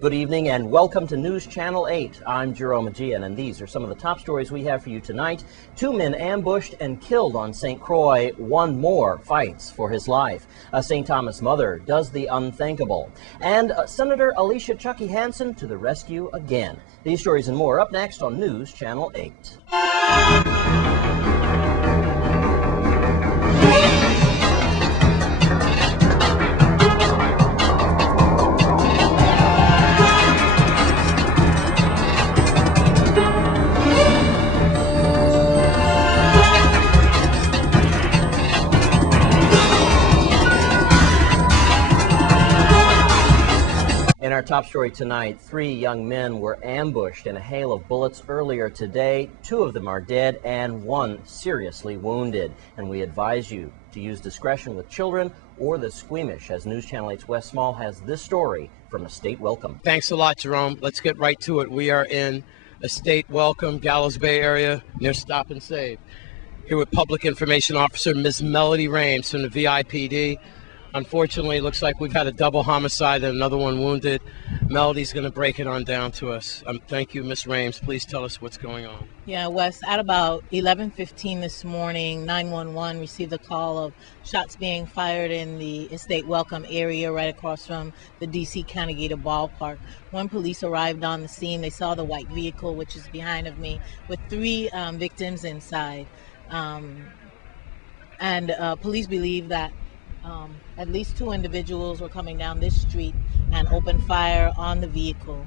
Good evening and welcome to News Channel 8. I'm Jerome Aegean, and these are some of the top stories we have for you tonight. 2 men ambushed and killed on St. Croix. 1 more fights for his life. A St. Thomas mother does the unthinkable. And Senator Alicia Chucky Hansen to the rescue again. These stories and more up next on News Channel 8. In our top story tonight, 3 young men were ambushed in a hail of bullets earlier today. 2 of them are dead and 1 seriously wounded. And we advise you to use discretion with children or the squeamish, as News Channel 8's Wes Small has this story from Estate Welcome. Thanks a lot, Jerome. Let's get right to it. We are in Estate Welcome, Gallows Bay area near Stop and Save. Here with Public Information Officer Ms. Melody Rames from the VIPD. Unfortunately, it looks like we've had a double homicide and another one wounded. Melody's going to break it on down to us. Thank you, Ms. Rames. Please tell us what's going on. Yeah, Wes, at about 11:15 this morning, 911 received a call of shots being fired in the Estate Welcome area right across from the D.C. County Gator Ballpark. When police arrived on the scene, they saw the white vehicle, which is behind of me, with 3 victims inside. Police believe that at least 2 individuals were coming down this street and opened fire on the vehicle.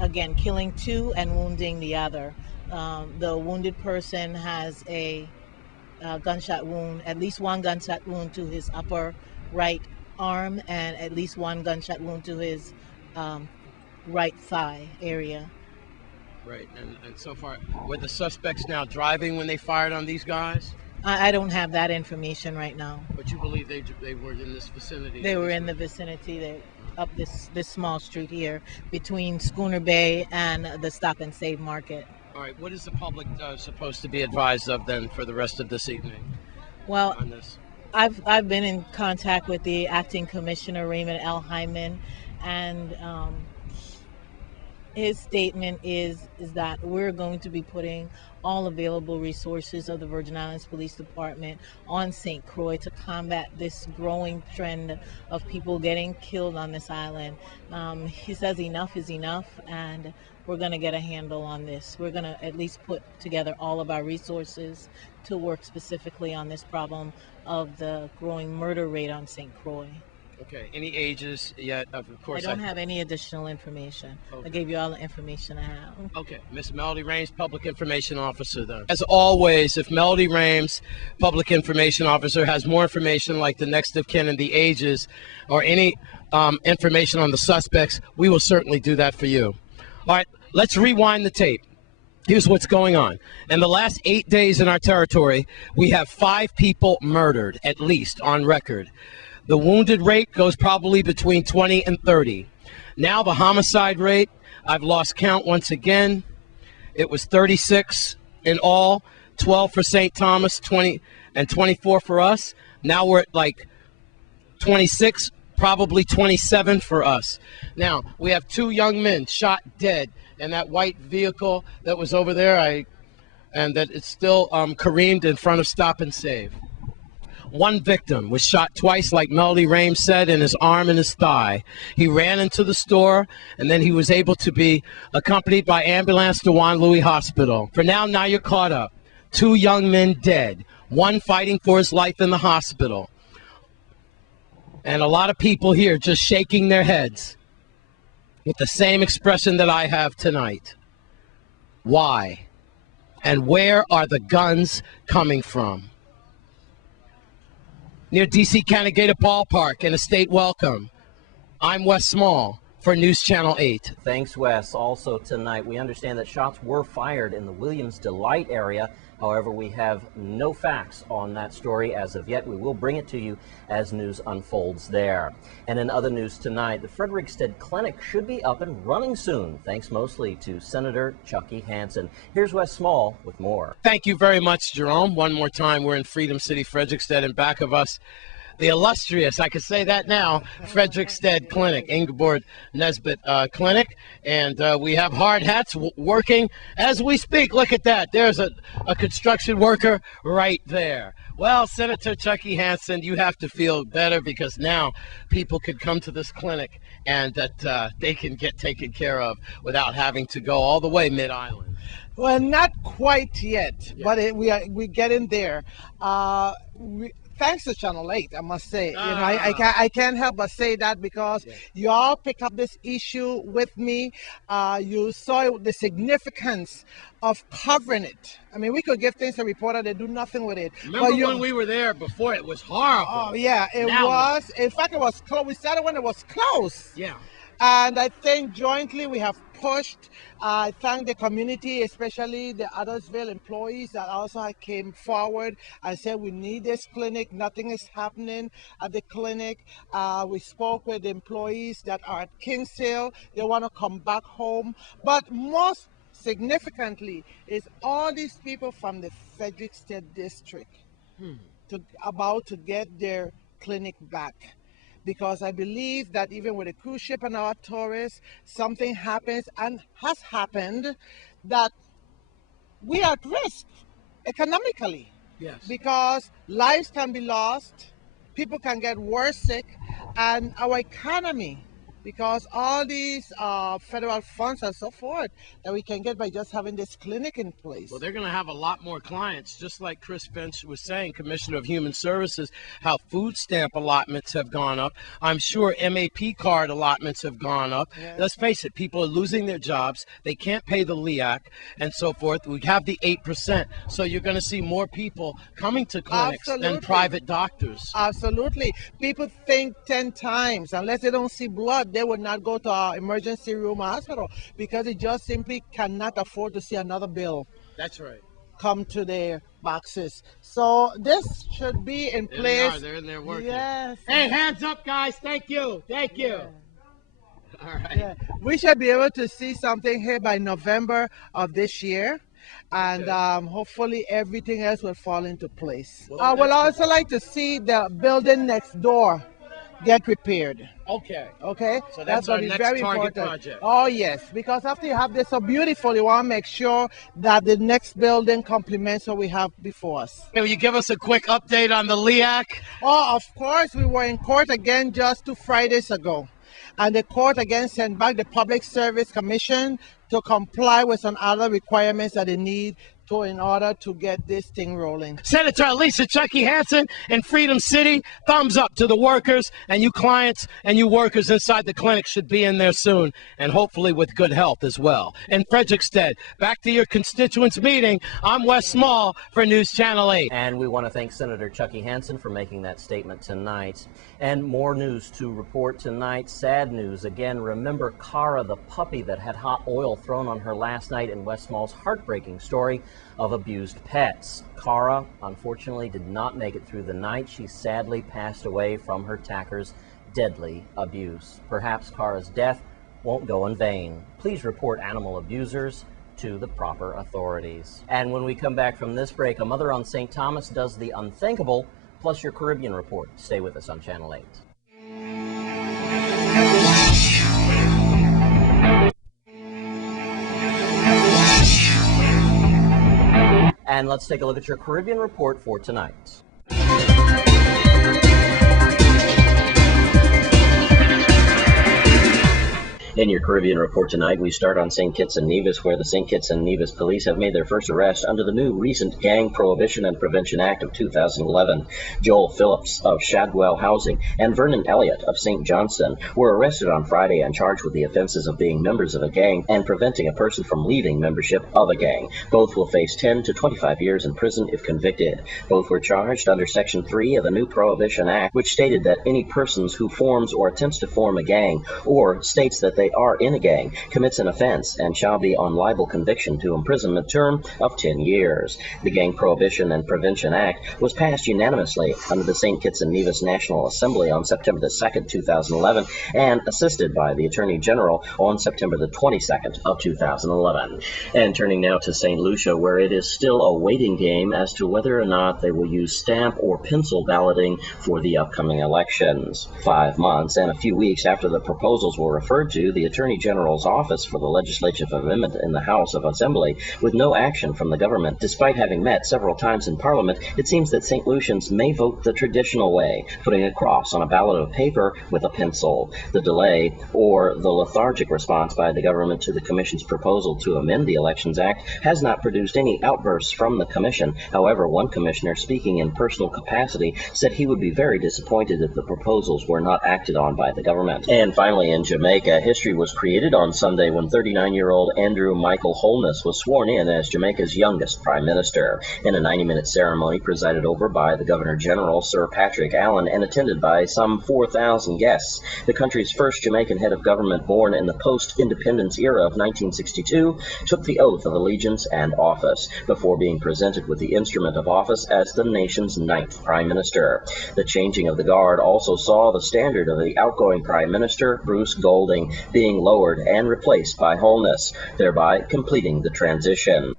Again, killing 2 and wounding the other. The wounded person has a gunshot wound, at least 1 gunshot wound to his upper right arm and at least 1 gunshot wound to his right thigh area. Right, and so far, were the suspects now driving when they fired on these guys? I don't have that information right now. But you believe they were in this vicinity? They were in the vicinity. They up this small street here between Schooner Bay and the Stop and Save Market. All right. What is the public supposed to be advised of then for the rest of this evening? Well, on this? I've been in contact with the acting commissioner Raymond L. Hyman, and his statement is that we're going to be putting all available resources of the Virgin Islands Police Department on St. Croix to combat this growing trend of people getting killed on this island. He says enough is enough, and we're going to get a handle on this. We're going to at least put together all of our resources to work specifically on this problem of the growing murder rate on St. Croix. Okay. Any ages yet? Of course. I don't have any additional information. Okay. I gave you all the information I have. Okay. Miss Melody Rames, Public Information Officer then. As always, if Melody Rames, Public Information Officer, has more information like the next of kin and the ages or any information on the suspects, we will certainly do that for you. All right. Let's rewind the tape. Here's what's going on. In the last 8 days in our territory, we have 5 people murdered, at least, on record. The wounded rate goes probably between 20 and 30. Now the homicide rate, I've lost count once again. It was 36 in all, 12 for St. Thomas, 20 and 24 for us. Now we're at like 26, probably 27 for us. Now we have 2 young men shot dead in that white vehicle that was over there, and that it's still careened in front of Stop and Save. 1 victim was shot twice, like Melody Rames said, in his arm and his thigh. He ran into the store, and then he was able to be accompanied by ambulance to Juan Louis Hospital. For now you're caught up. 2 young men dead, 1 fighting for his life in the hospital. And a lot of people here just shaking their heads with the same expression that I have tonight. Why? And where are the guns coming from? Near D.C. County Gator Ballpark and Estate Welcome. I'm Wes Small for News Channel 8. Thanks, Wes. Also tonight, we understand that shots were fired in the Williams Delight area. However, we have no facts on that story as of yet. We will bring it to you as news unfolds there. And in other news tonight, the Frederiksted Clinic should be up and running soon, thanks mostly to Senator Chucky Hansen. Here's Wes Small with more. Thank you very much, Jerome. One more time, we're in Freedom City, Frederiksted, and back of us, the illustrious, I can say that now, Frederickstead Clinic, Ingeborg Nesbitt Clinic. And we have hard hats working as we speak. Look at that. There's a construction worker right there. Well, Senator Chucky Hansen, you have to feel better because now people can come to this clinic and that they can get taken care of without having to go all the way mid-island. Well, not quite yet, but we're getting there. Thanks to Channel 8, I must say. I can't help but say that because you all pick up this issue with me. You saw the significance of covering it. I mean, we could give things to a reporter, they do nothing with it. Remember when we were there before, it was horrible. Oh, yeah, it was. In fact, it was close. We started when it was close. Yeah. And I think jointly we have pushed. I thank the community, especially the Adelsville employees that also came forward and said we need this clinic. Nothing is happening at the clinic. We spoke with the employees that are at Kings Hill. They want to come back home. But most significantly is all these people from the Frederickstead district about to get their clinic back. Because I believe that even with a cruise ship and our tourists, something happens and has happened that we are at risk economically. Yes. Because lives can be lost, people can get worse sick, and our economy, because all these federal funds and so forth that we can get by just having this clinic in place. Well, they're going to have a lot more clients, just like Chris Finch was saying, Commissioner of Human Services, how food stamp allotments have gone up. I'm sure MAP card allotments have gone up. Yes. Let's face it, people are losing their jobs. They can't pay the LEAC and so forth. We have the 8%. So you're going to see more people coming to clinics than private doctors. Absolutely. People think 10 times, unless they don't see blood, they would not go to our emergency room or hospital because they just simply cannot afford to see another bill. That's right. Come to their boxes. So this should be in place. They're in there working. Yes. Hey, hands up, guys. Thank you. Thank you. Yeah. All right. Yeah. We should be able to see something here by November of this year. And hopefully everything else will fall into place. Well, I would also like to see the building next door get repaired. Okay. Okay, So that's our going to be next very target important. project. Oh yes, because after you have this so beautiful, you want to make sure that the next building complements what we have before us. Will you give us a quick update on the LEAC? Oh, of course, we were in court again just 2 Fridays ago, and the court again sent back the Public Service Commission to comply with some other requirements that they need to in order to get this thing rolling. Senator Lisa Chucky Hansen in Freedom City, thumbs up to the workers, and you clients and you workers inside the clinic should be in there soon, and hopefully with good health as well. In Frederickstead, back to your constituents meeting. I'm Wes Small for News Channel 8. And we want to thank Senator Chucky Hansen for making that statement tonight. And more news to report tonight. Sad news. Again, remember Cara, the puppy that had hot oil thrown on her last night, in Wes Small's heartbreaking story of abused pets. Cara, unfortunately, did not make it through the night. She sadly passed away from her attacker's deadly abuse. Perhaps Cara's death won't go in vain. Please report animal abusers to the proper authorities. And when we come back from this break, a mother on St. Thomas does the unthinkable, plus your Caribbean report. Stay with us on Channel 8. And let's take a look at your Caribbean report for tonight. In your Caribbean report tonight, we start on St. Kitts and Nevis, where the St. Kitts and Nevis police have made their first arrest under the new recent Gang Prohibition and Prevention Act of 2011. Joel Phillips of Shadwell Housing and Vernon Elliott of St. Johnston were arrested on Friday and charged with the offenses of being members of a gang and preventing a person from leaving membership of a gang. Both will face 10 to 25 years in prison if convicted. Both were charged under Section 3 of the new Prohibition Act, which stated that any persons who forms or attempts to form a gang or states that they they are in a gang, commits an offense and shall be on liable conviction to imprisonment term of 10 years. The Gang Prohibition and Prevention Act was passed unanimously under the St. Kitts and Nevis National Assembly on September the 2nd, 2011, and assisted by the Attorney General on September the 22nd of 2011. And turning now to St. Lucia, where it is still a waiting game as to whether or not they will use stamp or pencil balloting for the upcoming elections. 5 months and a few weeks after the proposals were referred to the Attorney General's office for the legislative amendment in the House of Assembly, with no action from the government. Despite having met several times in Parliament, it seems that St. Lucians may vote the traditional way, putting a cross on a ballot of paper with a pencil. The delay, or the lethargic response by the government to the Commission's proposal to amend the Elections Act, has not produced any outbursts from the Commission. However, one commissioner, speaking in personal capacity, said he would be very disappointed if the proposals were not acted on by the government. And finally, in Jamaica, history was created on Sunday when 39-year-old Andrew Michael Holness was sworn in as Jamaica's youngest Prime Minister. In a 90-minute ceremony presided over by the Governor-General, Sir Patrick Allen, and attended by some 4,000 guests, the country's first Jamaican head of government, born in the post-independence era of 1962, took the oath of allegiance and office before being presented with the instrument of office as the nation's 9th Prime Minister. The changing of the guard also saw the standard of the outgoing Prime Minister, Bruce Golding, being lowered and replaced by Holness, thereby completing the transition.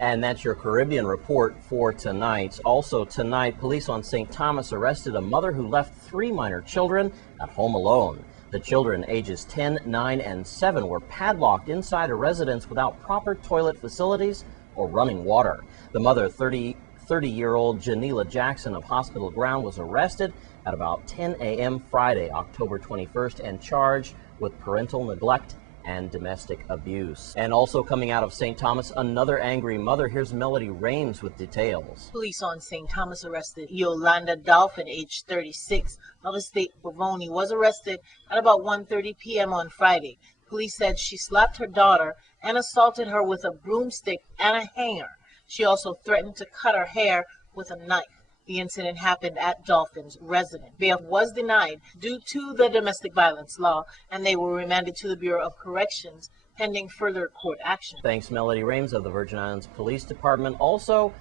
And that's your Caribbean report for tonight. Also tonight, police on St. Thomas arrested a mother who left 3 minor children at home alone. The children, ages 10, 9, and 7, were padlocked inside a residence without proper toilet facilities or running water. The mother, 30-year-old Janila Jackson of Hospital Ground, was arrested at about 10 a.m. Friday, October 21st, and charged with parental neglect and domestic abuse. And also coming out of St. Thomas, another angry mother. Here's Melody Rames with details. Police on St. Thomas arrested Yolanda Dolphin, age 36, of Estate Bavoni, was arrested at about 1:30 p.m. on Friday. Police said she slapped her daughter and assaulted her with a broomstick and a hanger. She also threatened to cut her hair with a knife. The incident happened at Dolphin's residence. Bail was denied due to the domestic violence law, and they were remanded to the Bureau of Corrections pending further court action. Thanks, Melody Rames of the Virgin Islands Police Department. Also,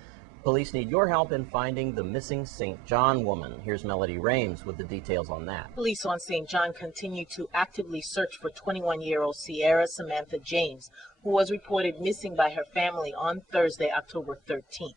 police need your help in finding the missing St. John woman. Here's Melody Rames with the details on that. Police on St. John continue to actively search for 21-year-old Sierra Samantha James, who was reported missing by her family on Thursday, October 13th.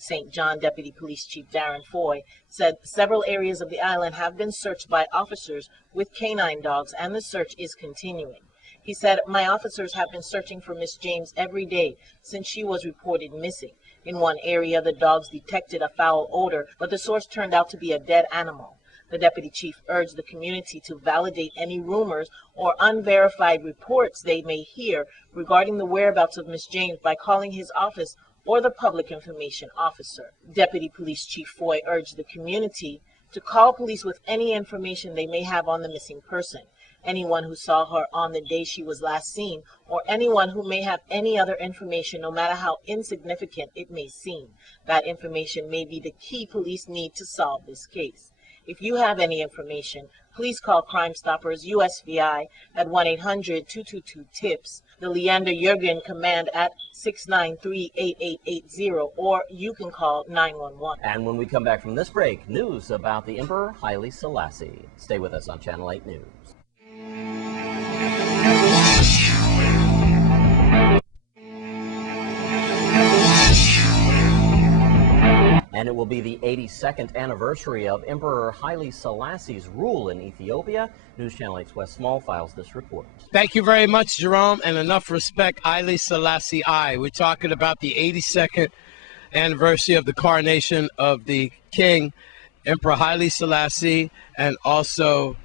St. John Deputy Police Chief Darren Foy said several areas of the island have been searched by officers with canine dogs, and the search is continuing. He said, "My officers have been searching for Miss James every day since she was reported missing. In one area, the dogs detected a foul odor, but the source turned out to be a dead animal." The deputy chief urged the community to validate any rumors or unverified reports they may hear regarding the whereabouts of Miss James by calling his office or the public information officer. Deputy Police Chief Foy urged the community to call police with any information they may have on the missing person. Anyone who saw her on the day she was last seen, or anyone who may have any other information, no matter how insignificant it may seem. That information may be the key police need to solve this case. If you have any information, please call Crime Stoppers USVI at 1-800-222-TIPS, the Leander Jurgen Command at 693-8880, or you can call 911. And when we come back from this break, news about the Emperor Haile Selassie. Stay with us on Channel 8 News. And it will be the 82nd anniversary of Emperor Haile Selassie's rule in Ethiopia. News Channel 8's Wes Small files this report. Thank you very much, Jerome, and enough respect, Haile Selassie I. We're talking about the 82nd anniversary of the coronation of the King, Emperor Haile Selassie, and also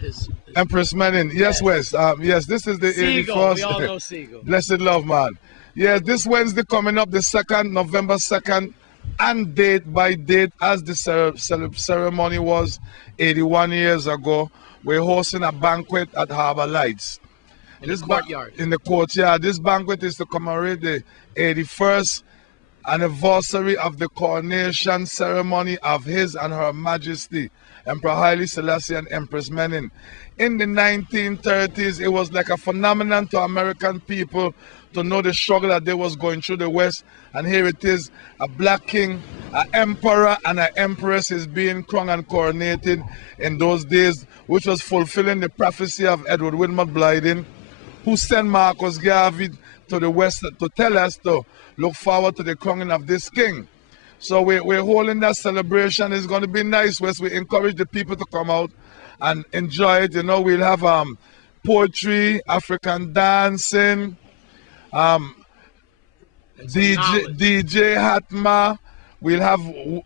his Empress Menin. Yes, Wes. Yes, this is the Seago. 81st. We all know Seago. Blessed love, man. Yes, this Wednesday coming up, the 2nd, November 2nd, and date by date, as the ceremony was 81 years ago. We're hosting a banquet at Harbor Lights. In the courtyard. In the courtyard. This banquet is to commemorate the 81st anniversary of the coronation ceremony of His and Her Majesty, Emperor Haile Selassie and Empress Menen. In the 1930s, it was like a phenomenon to American people to know the struggle that they was going through the West. And here it is, a black king, an emperor and an empress is being crowned and coronated in those days, which was fulfilling the prophecy of Edward Wilmot Blyden, who sent Marcus Garvey to the West to tell us to look forward to the crowning of this king. So we're holding that celebration. It's going to be nice, West. We encourage the people to come out and enjoy it. You know, we'll have poetry, African dancing, DJ Hatma. We'll have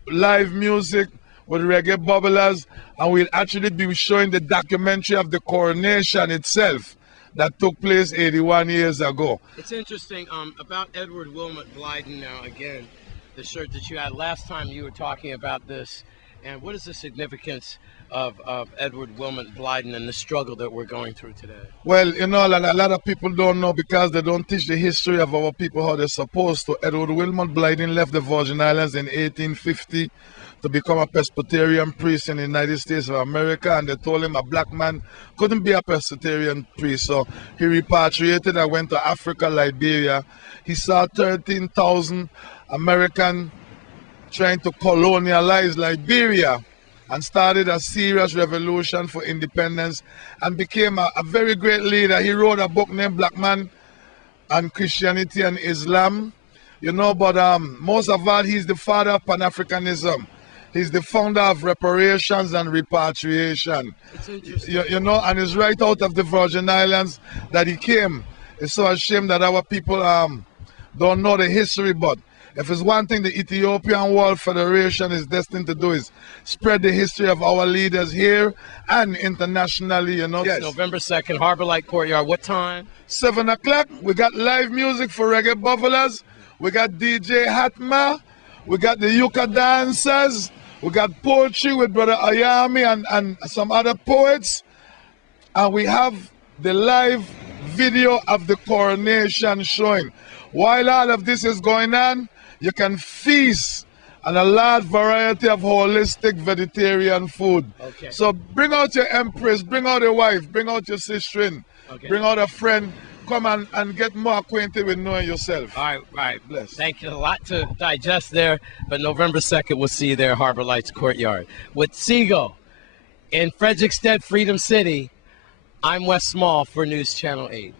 live music with reggae bubblers, and we'll actually be showing the documentary of the coronation itself that took place 81 years ago. It's interesting about Edward Wilmot Blyden now, again, the shirt that you had last time you were talking about this, and what is the significance of Edward Wilmot Blyden and the struggle that we're going through today? Well, you know, a lot of people don't know because they don't teach the history of our people how they're supposed to. Edward Wilmot Blyden left the Virgin Islands in 1850 to become a Presbyterian priest in the United States of America, and they told him a black man couldn't be a Presbyterian priest, so he repatriated and went to Africa, Liberia. He saw 13,000 Americans trying to colonialize Liberia and started a serious revolution for independence and became a very great leader. He wrote a book named Black Man and Christianity and Islam, you know, but most of all, he's the father of Pan-Africanism. He's the founder of reparations and repatriation. You know, and it's right out of the Virgin Islands that he came. It's so a shame that our people don't know the history, but if it's one thing the Ethiopian World Federation is destined to do is spread the history of our leaders here and internationally, you know. Yes. November 2nd, Harbor Light Courtyard. What time? 7 o'clock. We got live music for reggae bubblers. We got DJ Hatma. We got the Yucca dancers. We got poetry with Brother Ayami and some other poets. And we have the live video of the coronation showing. While all of this is going on, you can feast on a large variety of holistic vegetarian food. Okay. So bring out your empress, bring out your wife, bring out your sister, okay, bring out a friend. Come and get more acquainted with knowing yourself. All right. Bless. Thank you. A lot to digest there, but November 2nd, we'll see you there, Harbor Lights Courtyard. With Seago in Frederickstead, Freedom City, I'm Wes Small for News Channel 8.